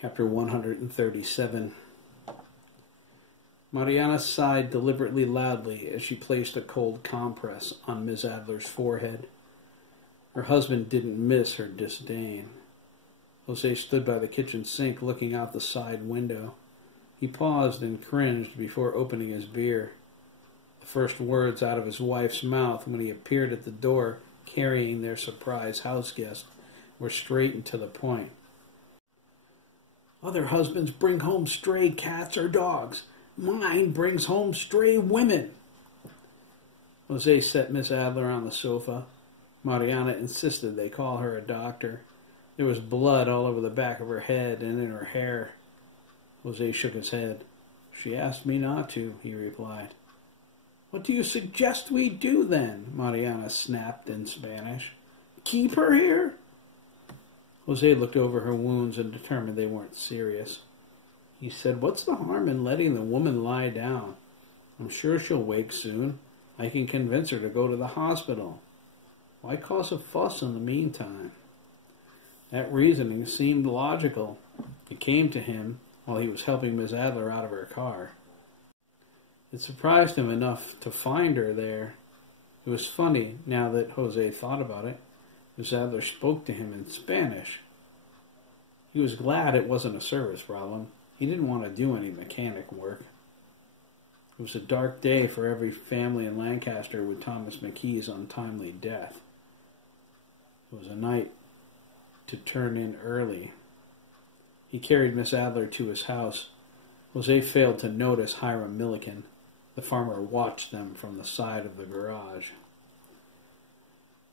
Chapter 137. Mariana sighed deliberately loudly as she placed a cold compress on Miss Adler's forehead. Her husband didn't miss her disdain. Jose stood by the kitchen sink looking out the side window. He paused and cringed before opening his beer. The first words out of his wife's mouth when he appeared at the door carrying their surprise house guest were straight and to the point. Other husbands bring home stray cats or dogs. Mine brings home stray women. Jose set Miss Adler on the sofa. Mariana insisted they call her a doctor. There was blood all over the back of her head and in her hair. Jose shook his head. She asked me not to, he replied. What do you suggest we do then? Mariana snapped in Spanish. Keep her here? Jose looked over her wounds and determined they weren't serious. He said, what's the harm in letting the woman lie down? I'm sure she'll wake soon. I can convince her to go to the hospital. Why cause a fuss in the meantime? That reasoning seemed logical. It came to him while he was helping Miss Adler out of her car. It surprised him enough to find her there. It was funny, now that Jose thought about it. Miss Adler spoke to him in Spanish. He was glad it wasn't a service problem. He didn't want to do any mechanic work. It was a dark day for every family in Lancaster with Thomas McKee's untimely death. It was a night to turn in early. He carried Miss Adler to his house. Jose failed to notice Hiram Milliken. The farmer watched them from the side of the garage.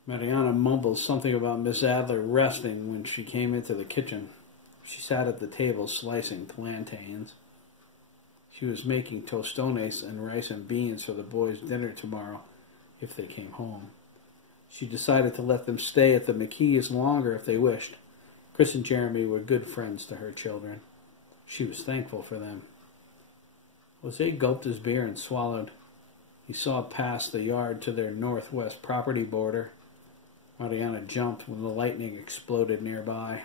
Mariana mumbled something about Miss Adler resting when she came into the kitchen. She sat at the table slicing plantains. She was making tostones and rice and beans for the boys' dinner tomorrow, if they came home. She decided to let them stay at the McKees longer if they wished. Chris and Jeremy were good friends to her children. She was thankful for them. Jose gulped his beer and swallowed. He saw past the yard to their northwest property border. Mariana jumped when the lightning exploded nearby.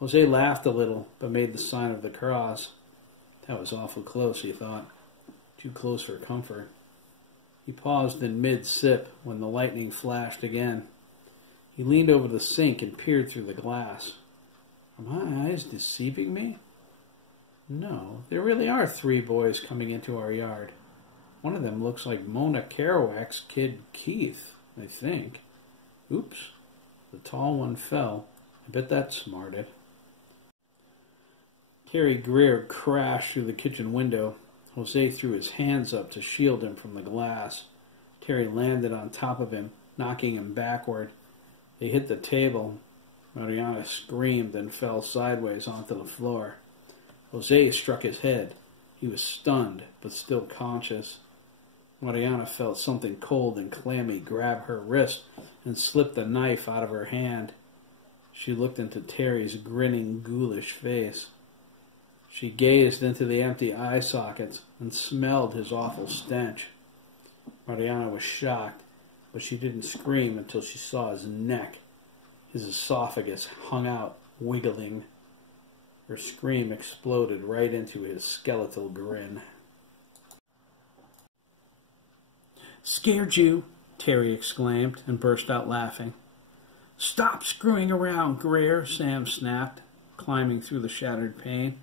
Jose laughed a little, but made the sign of the cross. That was awful close, he thought. Too close for comfort. He paused in mid-sip when the lightning flashed again. He leaned over the sink and peered through the glass. Are my eyes deceiving me? No, there really are 3 boys coming into our yard. One of them looks like Mona Kerouac's kid Keith, I think. Oops, the tall one fell. I bet that smarted. Terry Greer crashed through the kitchen window. Jose threw his hands up to shield him from the glass. Terry landed on top of him, knocking him backward. They hit the table. Mariana screamed and fell sideways onto the floor. Jose struck his head. He was stunned, but still conscious. Mariana felt something cold and clammy grab her wrist and slip the knife out of her hand. She looked into Terry's grinning, ghoulish face. She gazed into the empty eye sockets and smelled his awful stench. Mariana was shocked, but she didn't scream until she saw his neck. His esophagus hung out, wiggling. Her scream exploded right into his skeletal grin. Scared you? Terry exclaimed and burst out laughing. Stop screwing around, Greer, Sam snapped, climbing through the shattered pane.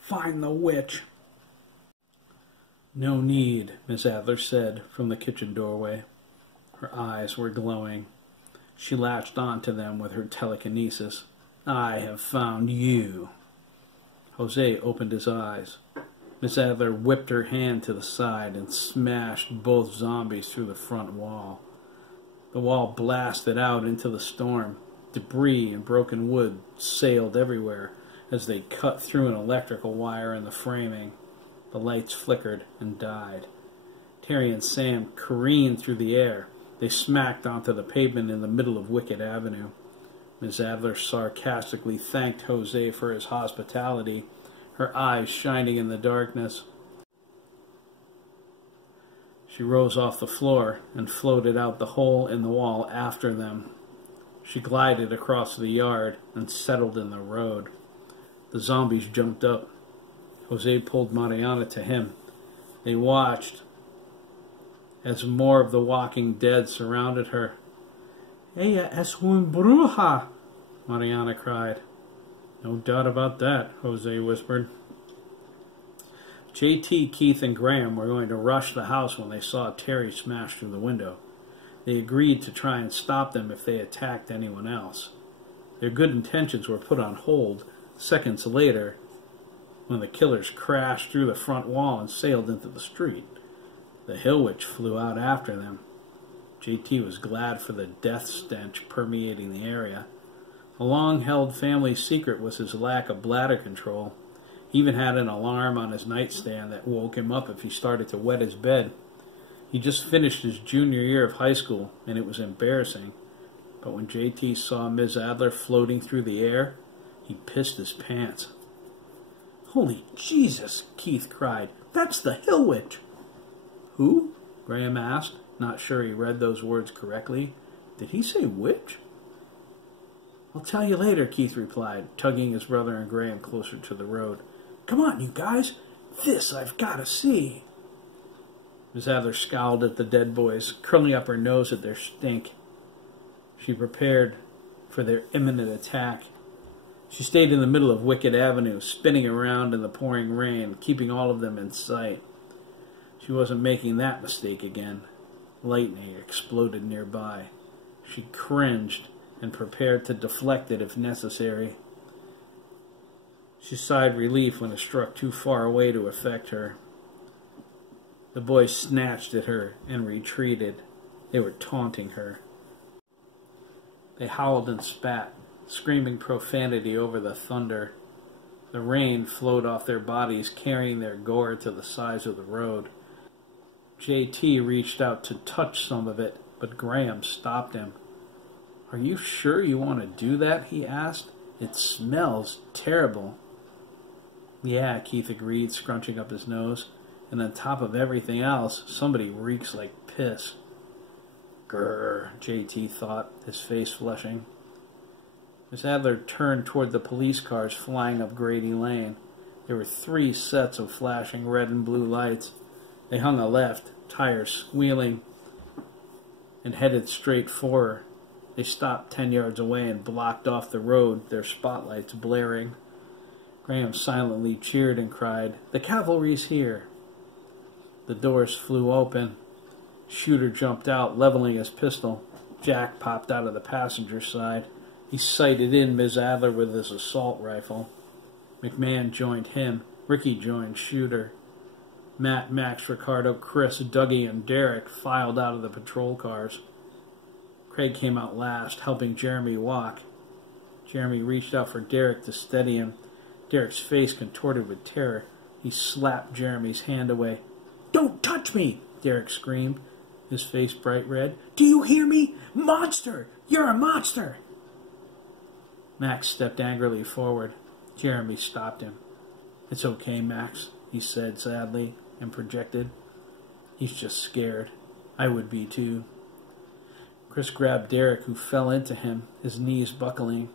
Find the witch. No need, Miss Adler said from the kitchen doorway. Her eyes were glowing. She latched onto them with her telekinesis. I have found you. Jose opened his eyes. Miss Adler whipped her hand to the side and smashed both zombies through the front wall. The wall blasted out into the storm. Debris and broken wood sailed everywhere as they cut through an electrical wire in the framing. The lights flickered and died. Terry and Sam careened through the air. They smacked onto the pavement in the middle of Wicked Avenue. Miss Adler sarcastically thanked Jose for his hospitality, her eyes shining in the darkness. She rose off the floor and floated out the hole in the wall after them. She glided across the yard and settled in the road. The zombies jumped up. Jose pulled Mariana to him. They watched as more of the walking dead surrounded her. "Ella es una bruja," Mariana cried. "No doubt about that," Jose whispered. J.T., Keith, and Graham were going to rush the house when they saw Terry smash through the window. They agreed to try and stop them if they attacked anyone else. Their good intentions were put on hold seconds later when the killers crashed through the front wall and sailed into the street. The Hill Witch flew out after them. J.T. was glad for the death stench permeating the area. A long-held family secret was his lack of bladder control. He even had an alarm on his nightstand that woke him up if he started to wet his bed. He just finished his junior year of high school, and it was embarrassing. But when J.T. saw Ms. Adler floating through the air, he pissed his pants. "Holy Jesus!" Keith cried. "That's the Hill Witch!" "Who?" Graham asked, not sure he read those words correctly. Did he say witch? "I'll tell you later," Keith replied, tugging his brother and Graham closer to the road. "Come on, you guys. This I've got to see." Miss Adler scowled at the dead boys, curling up her nose at their stink. She prepared for their imminent attack. She stayed in the middle of Wicked Avenue, spinning around in the pouring rain, keeping all of them in sight. She wasn't making that mistake again. Lightning exploded nearby. She cringed and prepared to deflect it if necessary. She sighed relief when it struck too far away to affect her. The boys snatched at her and retreated. They were taunting her. They howled and spat, screaming profanity over the thunder. The rain flowed off their bodies, carrying their gore to the sides of the road. J.T. reached out to touch some of it, but Graham stopped him. "Are you sure you want to do that?" he asked. "It smells terrible." "Yeah," Keith agreed, scrunching up his nose. "And on top of everything else, somebody reeks like piss." "Grrr," J.T. thought, his face flushing. Miss Adler turned toward the police cars flying up Grady Lane. There were 3 sets of flashing red and blue lights. They hung a left, tires squealing, and headed straight for her. They stopped 10 yards away and blocked off the road, their spotlights blaring. Graham silently cheered and cried, "The cavalry's here!" The doors flew open. Shooter jumped out, leveling his pistol. Jack popped out of the passenger side. He sighted in Ms. Adler with his assault rifle. McMahon joined him. Ricky joined Shooter. Matt, Max, Ricardo, Chris, Dougie, and Derek filed out of the patrol cars. Craig came out last, helping Jeremy walk. Jeremy reached out for Derek to steady him. Derek's face contorted with terror. He slapped Jeremy's hand away. "Don't touch me!" Derek screamed, his face bright red. "Do you hear me? Monster! You're a monster!" Max stepped angrily forward. Jeremy stopped him. "It's okay, Max," he said sadly, and projected. "He's just scared. I would be too." Chris grabbed Derek, who fell into him, his knees buckling.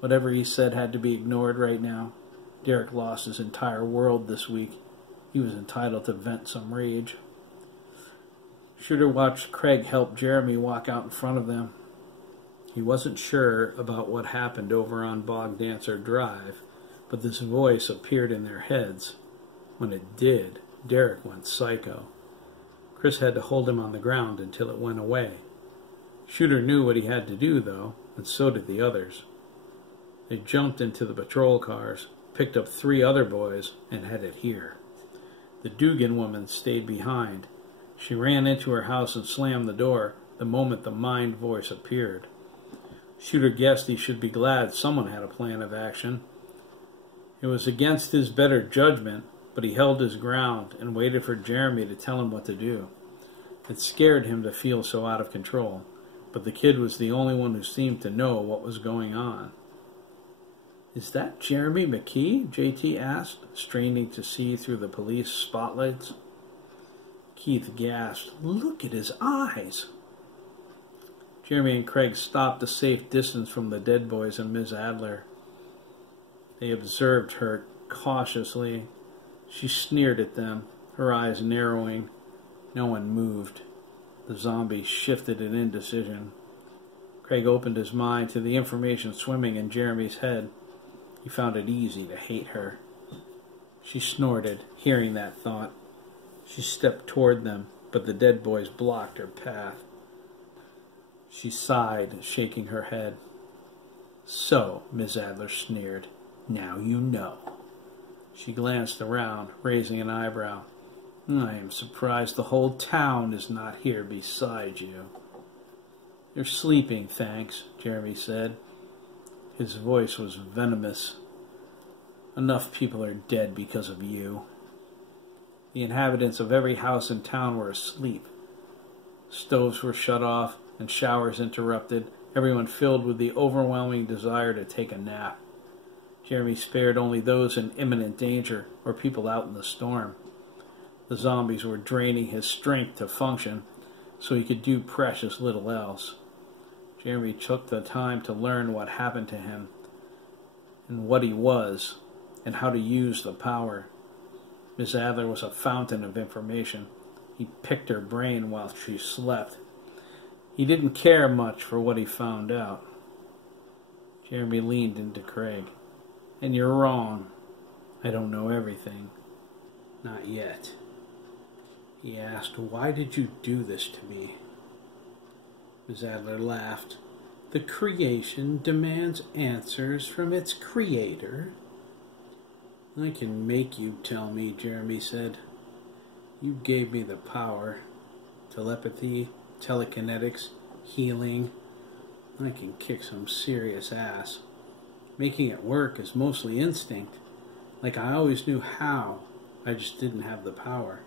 Whatever he said had to be ignored right now. Derek lost his entire world this week. He was entitled to vent some rage. Shooter watched Craig help Jeremy walk out in front of them. He wasn't sure about what happened over on Bog Dancer Drive, but this voice appeared in their heads. When it did, Derek went psycho. Chris had to hold him on the ground until it went away. Shooter knew what he had to do, though, and so did the others. They jumped into the patrol cars, picked up 3 other boys, and headed here. The Dougan woman stayed behind. She ran into her house and slammed the door the moment the mind voice appeared. Shooter guessed he should be glad someone had a plan of action. It was against his better judgment, but he held his ground and waited for Jeremy to tell him what to do. It scared him to feel so out of control, but the kid was the only one who seemed to know what was going on. "Is that Jeremy McKee?" JT asked, straining to see through the police spotlights. Keith gasped. "Look at his eyes." Jeremy and Craig stopped a safe distance from the dead boys and Miss Adler. They observed her cautiously. She sneered at them, her eyes narrowing. No one moved. The zombie shifted in indecision. Craig opened his mind to the information swimming in Jeremy's head. He found it easy to hate her. She snorted, hearing that thought. She stepped toward them, but the dead boys blocked her path. She sighed, shaking her head. "So," Miss Adler sneered, "now you know." She glanced around, raising an eyebrow. "I am surprised the whole town is not here beside you." "They're sleeping, thanks," Jeremy said. His voice was venomous. "Enough people are dead because of you." The inhabitants of every house in town were asleep. Stoves were shut off and showers interrupted, everyone filled with the overwhelming desire to take a nap. Jeremy spared only those in imminent danger or people out in the storm. The zombies were draining his strength to function, so he could do precious little else. Jeremy took the time to learn what happened to him, and what he was, and how to use the power. Miss Adler was a fountain of information. He picked her brain while she slept. He didn't care much for what he found out. Jeremy leaned into Craig. "And you're wrong. I don't know everything." "Not yet." He asked, "Why did you do this to me?" Miss Adler laughed. "The creation demands answers from its creator." "I can make you tell me," Jeremy said. "You gave me the power. Telepathy, telekinetics, healing. I can kick some serious ass. Making it work is mostly instinct. Like I always knew how, I just didn't have the power.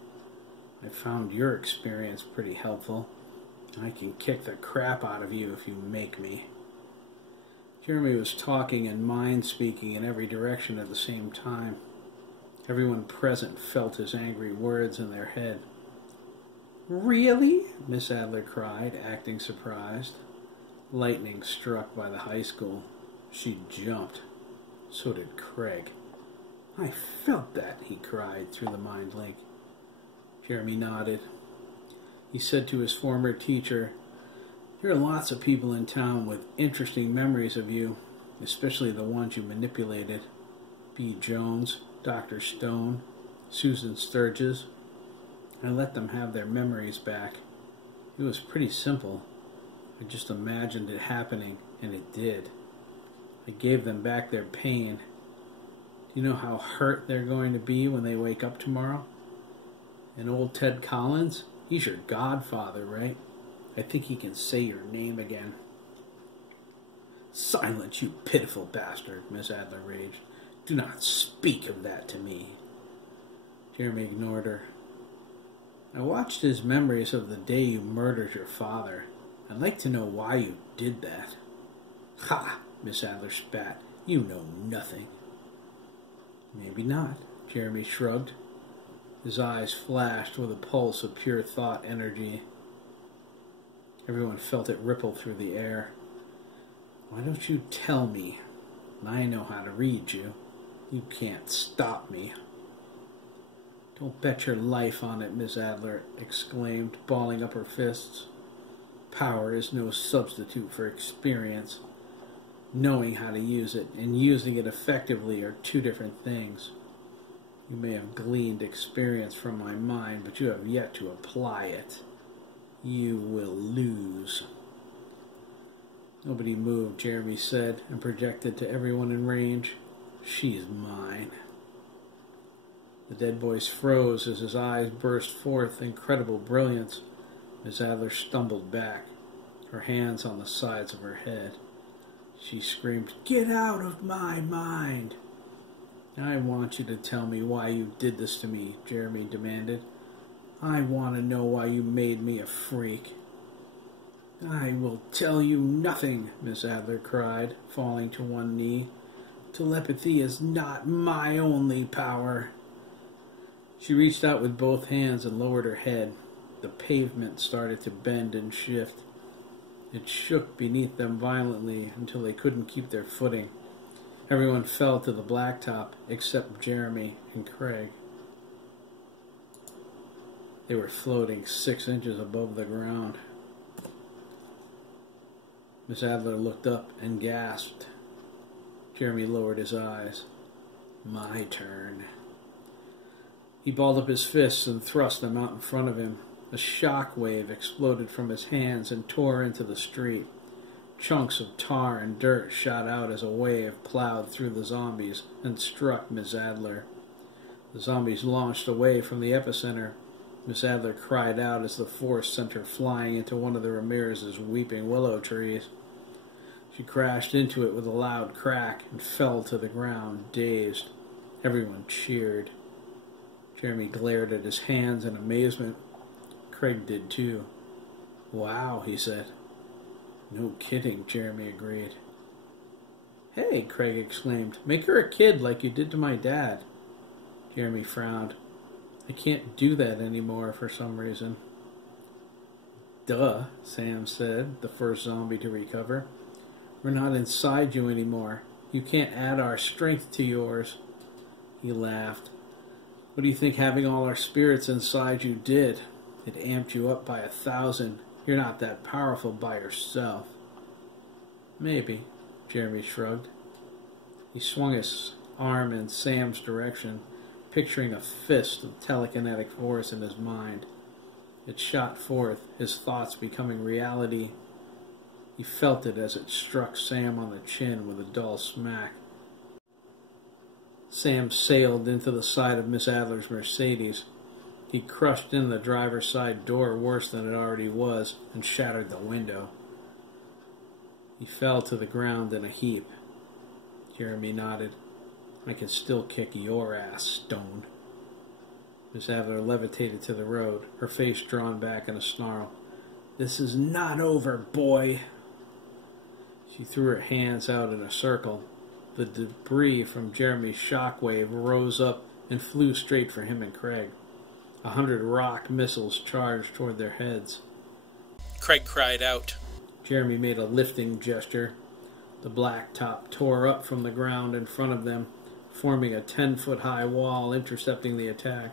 I found your experience pretty helpful. I can kick the crap out of you if you make me." Jeremy was talking and mind-speaking in every direction at the same time. Everyone present felt his angry words in their head. "Really?" Miss Adler cried, acting surprised. Lightning struck by the high school. She jumped. So did Craig. "I felt that," he cried through the mind link. Jeremy nodded. He said to his former teacher, "There are lots of people in town with interesting memories of you, especially the ones you manipulated. B. Jones, Dr. Stone, Susan Sturgis. I let them have their memories back. It was pretty simple. I just imagined it happening, and it did. I gave them back their pain. Do you know how hurt they're going to be when they wake up tomorrow? And old Ted Collins, he's your godfather, right? I think he can say your name again." "Silence, you pitiful bastard," Miss Adler raged. "Do not speak of that to me." Jeremy ignored her. "I watched his memories of the day you murdered your father. I'd like to know why you did that." "Ha!" Miss Adler spat. "You know nothing." "Maybe not," Jeremy shrugged. His eyes flashed with a pulse of pure thought energy. Everyone felt it ripple through the air. "Why don't you tell me? I know how to read you. You can't stop me." "Don't bet your life on it," Miss Adler exclaimed, balling up her fists. "Power is no substitute for experience. Knowing how to use it and using it effectively are two different things. You may have gleaned experience from my mind, but you have yet to apply it. You will lose." Nobody moved, Jeremy said, and projected to everyone in range, "She's mine." The dead voice froze as his eyes burst forth incredible brilliance. Miss Adler stumbled back, her hands on the sides of her head. She screamed, "Get out of my mind!" "I want you to tell me why you did this to me," Jeremy demanded. "I want to know why you made me a freak." "I will tell you nothing," Miss Adler cried, falling to one knee. "Telepathy is not my only power." She reached out with both hands and lowered her head. The pavement started to bend and shift. It shook beneath them violently until they couldn't keep their footing. Everyone fell to the blacktop except Jeremy and Craig. They were floating 6 inches above the ground. Miss Adler looked up and gasped. Jeremy lowered his eyes. My turn. He balled up his fists and thrust them out in front of him. A shock wave exploded from his hands and tore into the street. Chunks of tar and dirt shot out as a wave plowed through the zombies and struck Miss Adler. The zombies launched away from the epicenter. Miss Adler cried out as the force sent her flying into one of the Ramirez's weeping willow trees. She crashed into it with a loud crack and fell to the ground, dazed. Everyone cheered. Jeremy glared at his hands in amazement. Craig did too. Wow, he said. No kidding, Jeremy agreed. Hey, Craig exclaimed, make her a kid like you did to my dad. Jeremy frowned. I can't do that anymore for some reason. Duh, Sam said, the first zombie to recover. We're not inside you anymore. You can't add our strength to yours. He laughed. What do you think having all our spirits inside you did? It amped you up by 1,000. You're not that powerful by yourself. Maybe, Jeremy shrugged. He swung his arm in Sam's direction, picturing a fist of telekinetic force in his mind. It shot forth, his thoughts becoming reality. He felt it as it struck Sam on the chin with a dull smack. Sam sailed into the side of Miss Adler's Mercedes. He crushed in the driver's side door worse than it already was and shattered the window. He fell to the ground in a heap. Jeremy nodded. I can still kick your ass, Stone. Miss Adler levitated to the road, her face drawn back in a snarl. This is not over, boy. She threw her hands out in a circle. The debris from Jeremy's shockwave rose up and flew straight for him and Craig. 100 rock missiles charged toward their heads. Craig cried out. Jeremy made a lifting gesture. The blacktop tore up from the ground in front of them, forming a 10-foot-high wall intercepting the attack.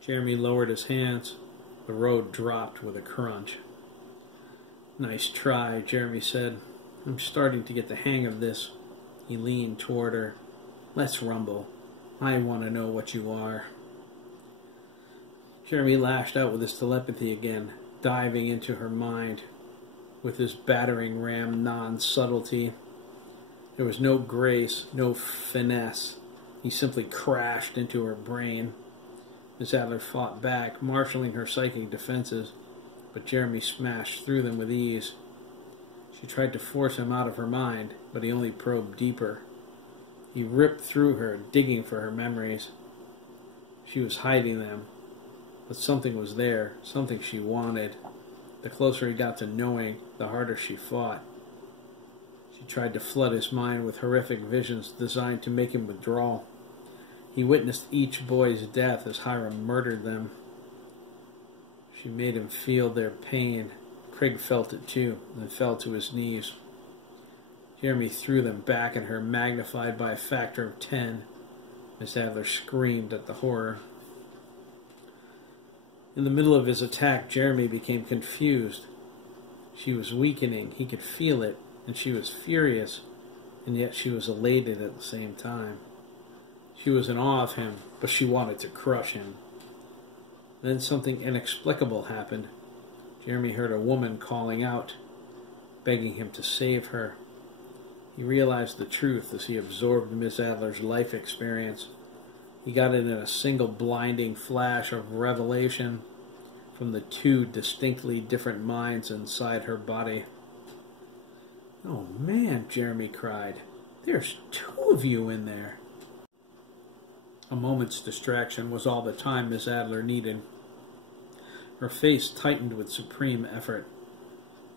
Jeremy lowered his hands. The road dropped with a crunch. Nice try, Jeremy said. I'm starting to get the hang of this. He leaned toward her. Let's rumble. I want to know what you are. Jeremy lashed out with his telepathy again, diving into her mind with his battering ram non-subtlety. There was no grace, no finesse. He simply crashed into her brain. Miss Adler fought back, marshalling her psychic defenses, but Jeremy smashed through them with ease. She tried to force him out of her mind, but he only probed deeper. He ripped through her, digging for her memories. She was hiding them, but something was there, something she wanted. The closer he got to knowing, the harder she fought. She tried to flood his mind with horrific visions designed to make him withdraw. He witnessed each boy's death as Hiram murdered them. She made him feel their pain. Craig felt it too, and fell to his knees. Jeremy threw them back at her, magnified by a factor of 10. Miss Adler screamed at the horror. In the middle of his attack, Jeremy became confused. She was weakening, he could feel it, and she was furious, and yet she was elated at the same time. She was in awe of him, but she wanted to crush him. Then something inexplicable happened. Jeremy heard a woman calling out, begging him to save her. He realized the truth as he absorbed Miss Adler's life experience. He got it in a single blinding flash of revelation from the two distinctly different minds inside her body. Oh man, Jeremy cried. There's 2 of you in there. A moment's distraction was all the time Miss Adler needed. Her face tightened with supreme effort.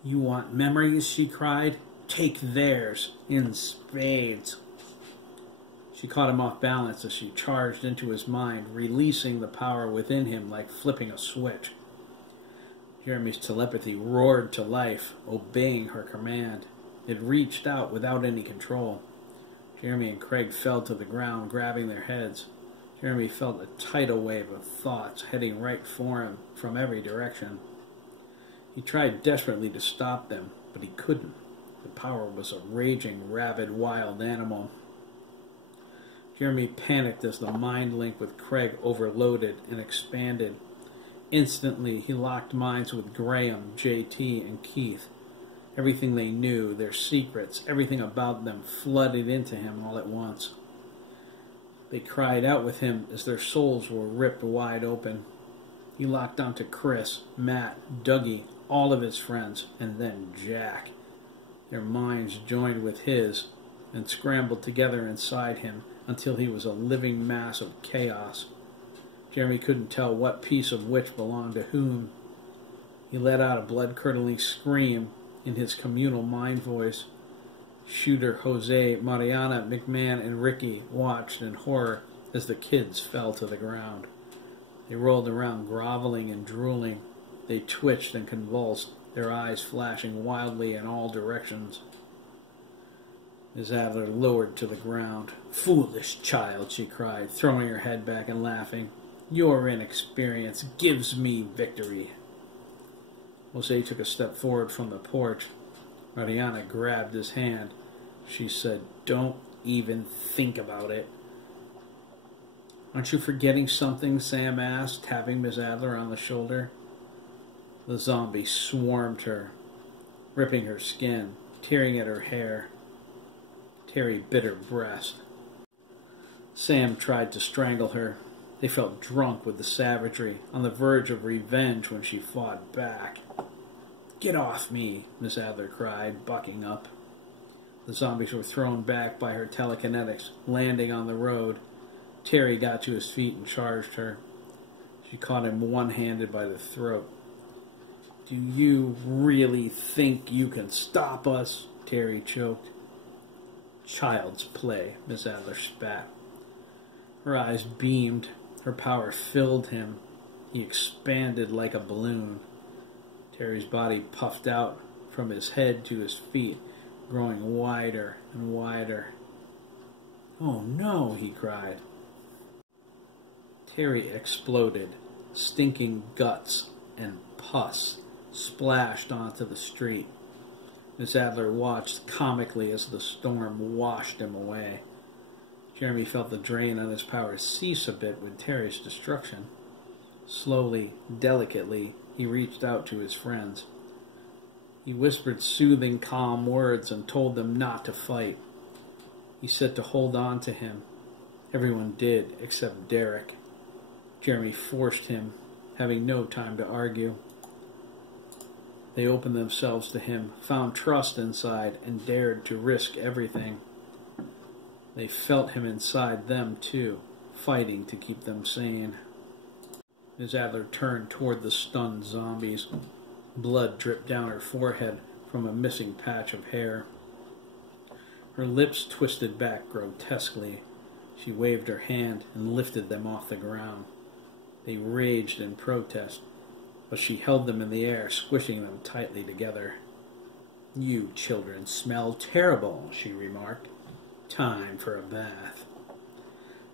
You want memories, she cried. Take theirs in spades. She caught him off balance as she charged into his mind, releasing the power within him like flipping a switch. Jeremy's telepathy roared to life, obeying her command. It reached out without any control. Jeremy and Craig fell to the ground, grabbing their heads. Jeremy felt a tidal wave of thoughts heading right for him from every direction. He tried desperately to stop them, but he couldn't. The power was a raging, rabid, wild animal. Jeremy panicked as the mind link with Craig overloaded and expanded. Instantly, he locked minds with Graham, JT, and Keith. Everything they knew, their secrets, everything about them flooded into him all at once. They cried out with him as their souls were ripped wide open. He locked onto Chris, Matt, Dougie, all of his friends, and then Jack. Their minds joined with his and scrambled together inside him until he was a living mass of chaos. Jeremy couldn't tell what piece of which belonged to whom. He let out a blood-curdling scream in his communal mind voice. Shooter, Jose, Mariana, McMahon, and Ricky watched in horror as the kids fell to the ground. They rolled around, groveling and drooling. They twitched and convulsed, their eyes flashing wildly in all directions. Miss Adler lowered to the ground. "Foolish child," she cried, throwing her head back and laughing. "Your inexperience gives me victory." Jose took a step forward from the porch. Mariana grabbed his hand. She said, "Don't even think about it." "Aren't you forgetting something?" Sam asked, tapping Miss Adler on the shoulder. The zombie swarmed her, ripping her skin, tearing at her hair. Terry bit her breast. Sam tried to strangle her. They felt drunk with the savagery, on the verge of revenge when she fought back. "Get off me," Miss Adler cried, bucking up. The zombies were thrown back by her telekinetics, landing on the road. Terry got to his feet and charged her. She caught him one-handed by the throat. "Do you really think you can stop us?" Terry choked. "Child's play," Miss Adler spat. Her eyes beamed. Her power filled him. He expanded like a balloon. Terry's body puffed out from his head to his feet, growing wider and wider. "Oh no," he cried. Terry exploded. Stinking guts and pus splashed onto the street. Miss Adler watched comically as the storm washed him away. Jeremy felt the drain on his power cease a bit with Terry's destruction. Slowly, delicately, he reached out to his friends. He whispered soothing, calm words and told them not to fight. He said to hold on to him. Everyone did, except Derek. Jeremy forced him, having no time to argue. They opened themselves to him, found trust inside, and dared to risk everything. They felt him inside them, too, fighting to keep them sane. Miss Adler turned toward the stunned zombies. Blood dripped down her forehead from a missing patch of hair. Her lips twisted back grotesquely. She waved her hand and lifted them off the ground. They raged in protest, but she held them in the air, squishing them tightly together. "You children smell terrible," she remarked. "Time for a bath."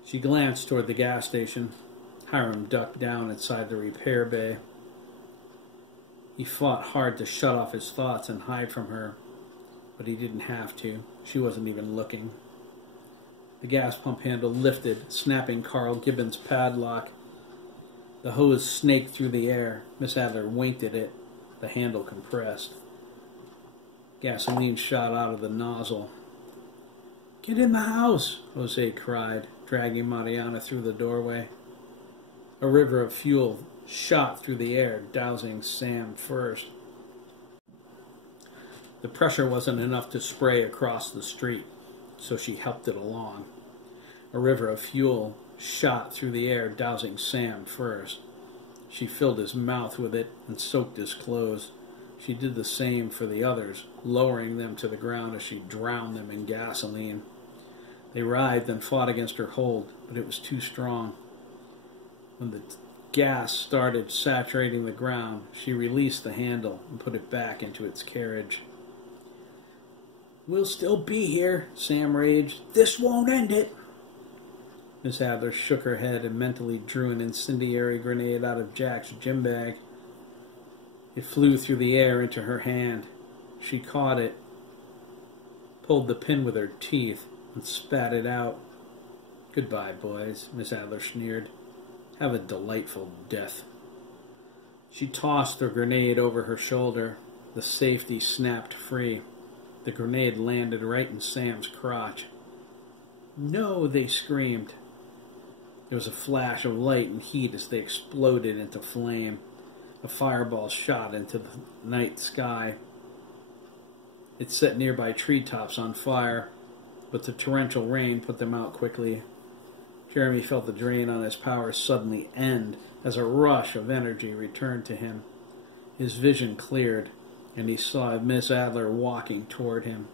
She glanced toward the gas station. Hiram ducked down inside the repair bay. He fought hard to shut off his thoughts and hide from her, but he didn't have to. She wasn't even looking. The gas pump handle lifted, snapping Carl Gibbons' padlock. The hose snaked through the air. Miss Adler winked at it. The handle compressed. Gasoline shot out of the nozzle. "Get in the house," Jose cried, dragging Mariana through the doorway. A river of fuel shot through the air, dousing Sam first. The pressure wasn't enough to spray across the street, so she helped it along. A river of fuel shot through the air, dousing Sam first. She filled his mouth with it and soaked his clothes. She did the same for the others, lowering them to the ground as she drowned them in gasoline. They writhed and fought against her hold, but it was too strong. When the gas started saturating the ground, she released the handle and put it back into its carriage. "We'll still be here," Sam raged. "This won't end it." Miss Adler shook her head and mentally drew an incendiary grenade out of Jack's gym bag. It flew through the air into her hand. She caught it, pulled the pin with her teeth, and spat it out. "Goodbye, boys," Miss Adler sneered. "Have a delightful death." She tossed the grenade over her shoulder. The safety snapped free. The grenade landed right in Sam's crotch. "No!" they screamed. There was a flash of light and heat as they exploded into flame. A fireball shot into the night sky. It set nearby treetops on fire, but the torrential rain put them out quickly. Jeremy felt the drain on his power suddenly end as a rush of energy returned to him. His vision cleared, and he saw Miss Adler walking toward him.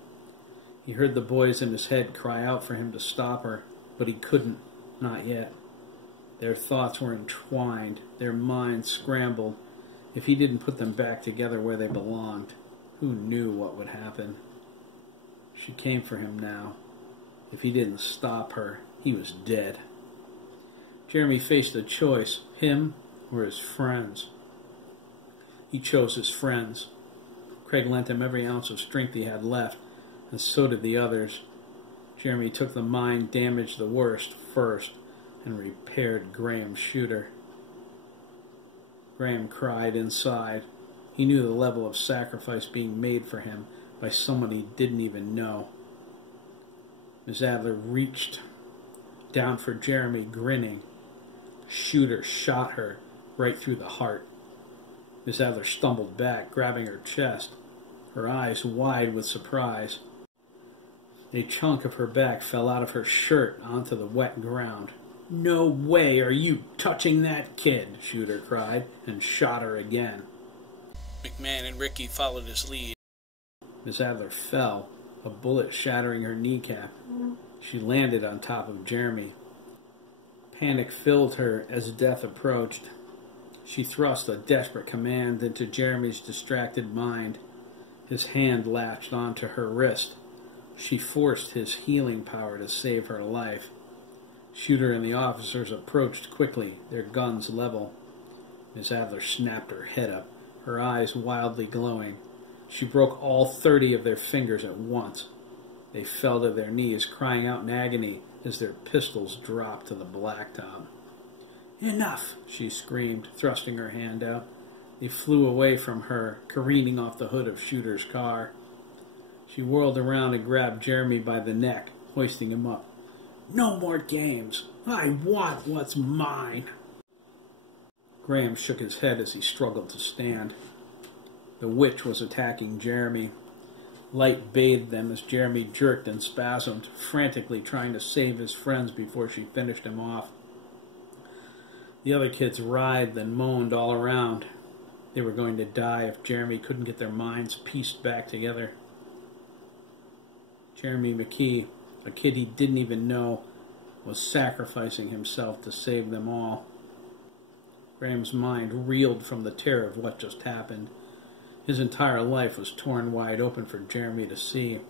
He heard the boys in his head cry out for him to stop her, but he couldn't, not yet. Their thoughts were entwined, their minds scrambled. If he didn't put them back together where they belonged, who knew what would happen? She came for him now. If he didn't stop her, he was dead. Jeremy faced a choice, him or his friends. He chose his friends. Craig lent him every ounce of strength he had left, and so did the others. Jeremy took the mind damaged the worst first and repaired Graham's shooter. Graham cried inside. He knew the level of sacrifice being made for him by someone he didn't even know. Miss Adler reached down for Jeremy, grinning. The shooter shot her right through the heart. Miss Adler stumbled back, grabbing her chest, her eyes wide with surprise. A chunk of her back fell out of her shirt onto the wet ground. "No way are you touching that kid," Shooter cried, and shot her again. McMahon and Ricky followed his lead. Miss Adler fell, a bullet shattering her kneecap. She landed on top of Jeremy. Panic filled her as death approached. She thrust a desperate command into Jeremy's distracted mind. His hand latched onto her wrist. She forced his healing power to save her life. Shooter and the officers approached quickly, their guns level. Miss Adler snapped her head up, her eyes wildly glowing. She broke all 30 of their fingers at once. They fell to their knees, crying out in agony as their pistols dropped to the blacktop. "Enough!" she screamed, thrusting her hand out. They flew away from her, careening off the hood of Shooter's car. She whirled around and grabbed Jeremy by the neck, hoisting him up. "No more games! I want what's mine!" Graham shook his head as he struggled to stand. The witch was attacking Jeremy. Light bathed them as Jeremy jerked and spasmed, frantically trying to save his friends before she finished him off. The other kids writhed and moaned all around. They were going to die if Jeremy couldn't get their minds pieced back together. Jeremy McKee, a kid he didn't even know, was sacrificing himself to save them all. Graham's mind reeled from the terror of what just happened. His entire life was torn wide open for Jeremy to see,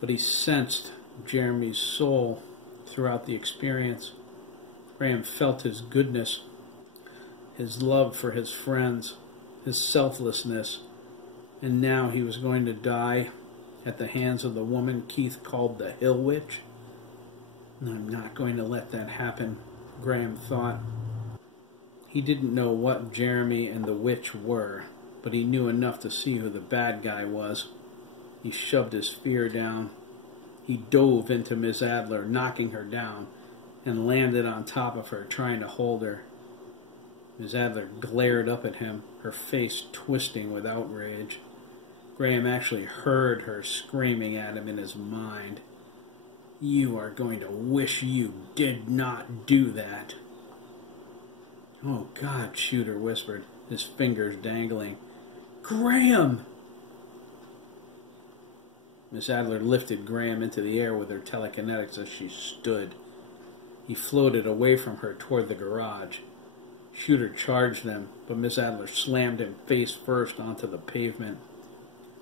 but he sensed Jeremy's soul throughout the experience. Graham felt his goodness, his love for his friends, his selflessness, and now he was going to die at the hands of the woman Keith called the Hill Witch. "I'm not going to let that happen," Graham thought. He didn't know what Jeremy and the witch were, but he knew enough to see who the bad guy was. He shoved his fear down. He dove into Miss Adler, knocking her down, and landed on top of her, trying to hold her. Miss Adler glared up at him, her face twisting with outrage. Graham actually heard her screaming at him in his mind. "You are going to wish you did not do that." "Oh, God," Shooter whispered, his fingers dangling. "Graham!" Miss Adler lifted Graham into the air with her telekinetics as she stood. He floated away from her toward the garage. Shooter charged them, but Miss Adler slammed him face first onto the pavement.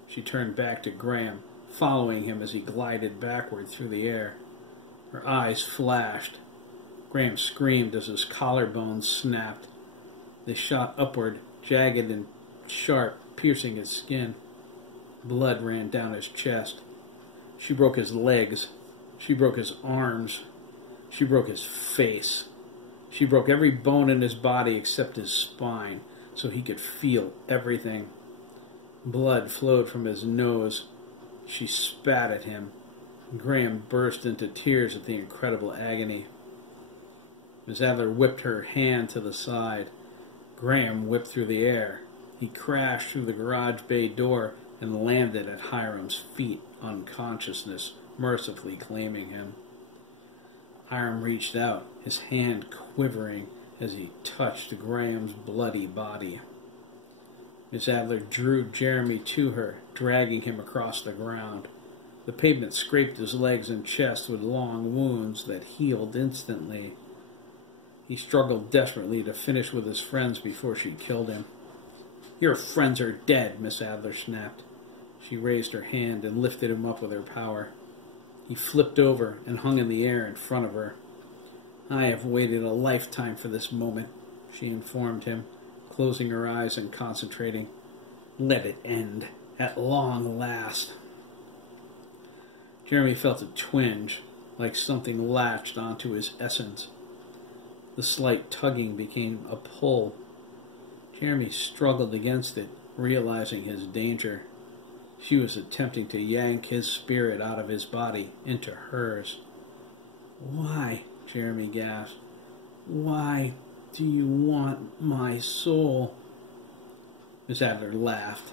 She turned back to Graham, following him as he glided backward through the air. Her eyes flashed. Graham screamed as his collarbones snapped. They shot upward, jagged and sharp, piercing his skin. Blood ran down his chest. She broke his legs. She broke his arms. She broke his face. She broke every bone in his body except his spine, so he could feel everything. Blood flowed from his nose. She spat at him. Graham burst into tears at the incredible agony. Miss Adler whipped her hand to the side. Graham whipped through the air. He crashed through the garage bay door and landed at Hiram's feet, unconsciousness mercifully claiming him. Hiram reached out, his hand quivering as he touched Graham's bloody body. Miss Adler drew Jeremy to her, dragging him across the ground. The pavement scraped his legs and chest with long wounds that healed instantly. He struggled desperately to finish with his friends before she killed him. "Your friends are dead," Miss Adler snapped. She raised her hand and lifted him up with her power. He flipped over and hung in the air in front of her. "I have waited a lifetime for this moment," she informed him, closing her eyes and concentrating. "Let it end, at long last." Jeremy felt a twinge, like something latched onto his essence. The slight tugging became a pull. Jeremy struggled against it, realizing his danger. She was attempting to yank his spirit out of his body into hers. "Why?" Jeremy gasped. "Why do you want my soul?" Miss Adler laughed.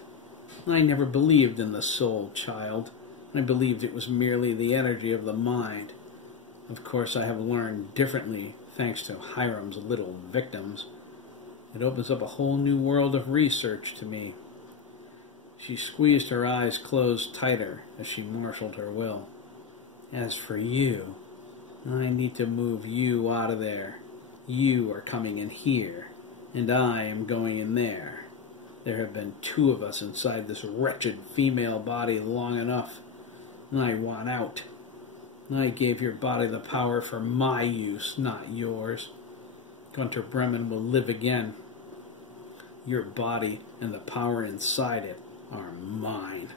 "I never believed in the soul, child. I believed it was merely the energy of the mind. Of course, I have learned differently, thanks to Hiram's little victims. It opens up a whole new world of research to me." She squeezed her eyes closed tighter as she marshaled her will. "As for you, I need to move you out of there. You are coming in here, and I am going in there. There have been two of us inside this wretched female body long enough. I want out. I gave your body the power for my use, not yours. Gunter Bremen will live again. Your body and the power inside it are mine."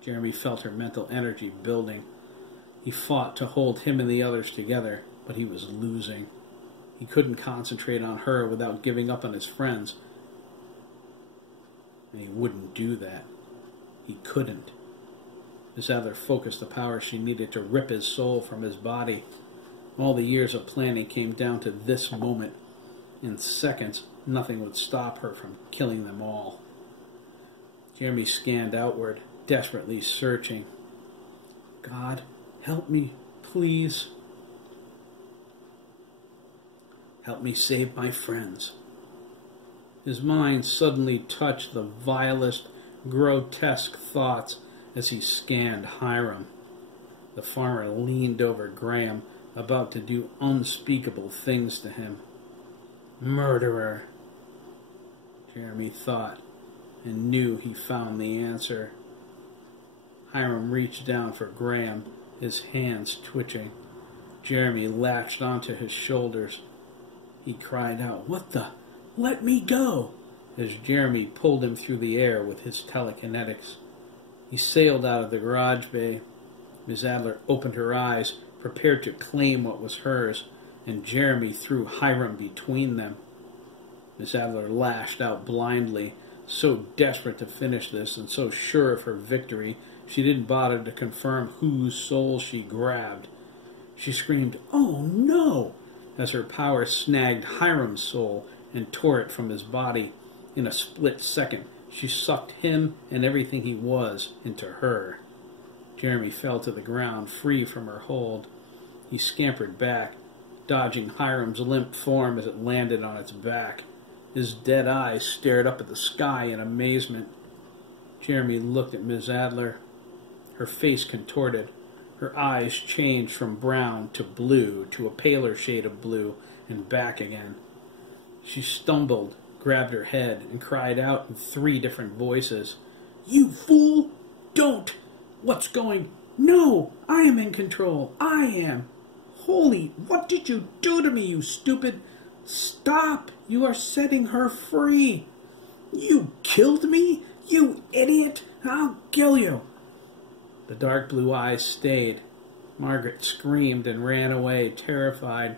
Jeremy felt her mental energy building. He fought to hold him and the others together, but he was losing. He couldn't concentrate on her without giving up on his friends. And he wouldn't do that. He couldn't. Miss Adler focused the power she needed to rip his soul from his body. All the years of planning came down to this moment. In seconds, nothing would stop her from killing them all. Jeremy scanned outward, desperately searching. "God, help me, please. Help me save my friends." His mind suddenly touched the vilest, grotesque thoughts as he scanned Hiram. The farmer leaned over Graham, about to do unspeakable things to him. "Murderer," Jeremy thought, and knew he found the answer. Hiram reached down for Graham, his hands twitching. Jeremy latched onto his shoulders. He cried out, "What the? Let me go!" as Jeremy pulled him through the air with his telekinetics. He sailed out of the garage bay. Miss Adler opened her eyes, prepared to claim what was hers, and Jeremy threw Hiram between them. Miss Adler lashed out blindly, so desperate to finish this and so sure of her victory, she didn't bother to confirm whose soul she grabbed. She screamed, "Oh no!" as her power snagged Hiram's soul and tore it from his body. In a split second, she sucked him and everything he was into her. Jeremy fell to the ground, free from her hold. He scampered back, dodging Hiram's limp form as it landed on its back. His dead eyes stared up at the sky in amazement. Jeremy looked at Miss Adler. Her face contorted. Her eyes changed from brown to blue to a paler shade of blue, and back again. She stumbled, grabbed her head, and cried out in 3 different voices. "You fool! Don't! What's going? No! I am in control! I am! Holy, what did you do to me, you stupid? Stop! You are setting her free! You killed me? You idiot! I'll kill you!" The dark blue eyes stayed. Margaret screamed and ran away, terrified.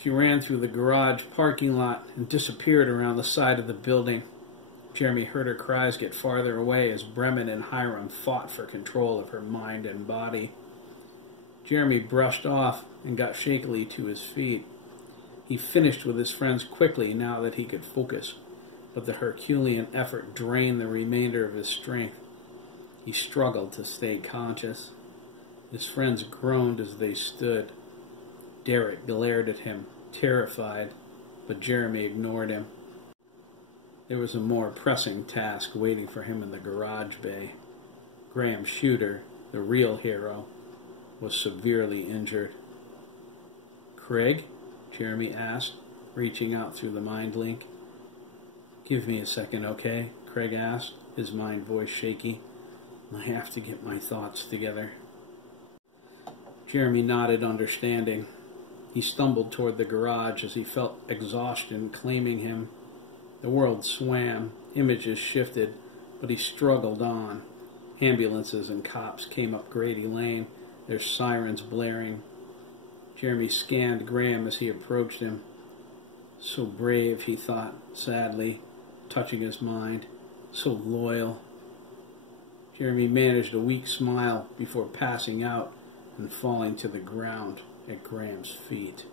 She ran through the garage parking lot and disappeared around the side of the building. Jeremy heard her cries get farther away as Bremen and Hiram fought for control of her mind and body. Jeremy brushed off and got shakily to his feet. He finished with his friends quickly now that he could focus, but the Herculean effort drained the remainder of his strength. He struggled to stay conscious. His friends groaned as they stood. Derek glared at him, terrified, but Jeremy ignored him. There was a more pressing task waiting for him in the garage bay. Graham Shooter, the real hero, was severely injured. "Craig?" Jeremy asked, reaching out through the mind link. "Give me a second, okay?" Craig asked, his mind voice shaky. "I have to get my thoughts together." Jeremy nodded, understanding. He stumbled toward the garage as he felt exhaustion claiming him. The world swam, images shifted, but he struggled on. Ambulances and cops came up Grady Lane, their sirens blaring. Jeremy scanned Graham as he approached him. So brave, he thought, sadly, touching his mind. So loyal. Jeremy managed a weak smile before passing out and falling to the ground at Graham's feet.